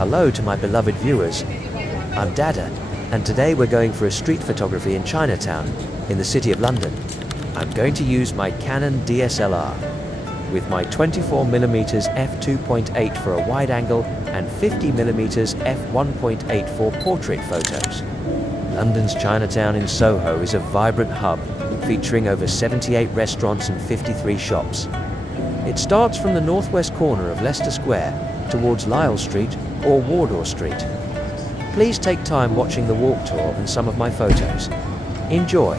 Hello to my beloved viewers. I'm Dada, and today we're going for a street photography in Chinatown, in the city of London. I'm going to use my Canon DSLR, with my 24mm f2.8 for a wide angle and 50mm f1.8 for portrait photos. London's Chinatown in Soho is a vibrant hub, featuring over 78 restaurants and 53 shops. It starts from the northwest corner of Leicester Square towards Lisle Street or Wardour Street. Please take time watching the walk tour and some of my photos. Enjoy!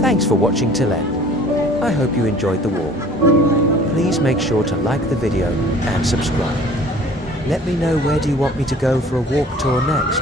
Thanks for watching till end. I hope you enjoyed the walk. Please make sure to like the video and subscribe. Let me know where do you want me to go for a walk tour next.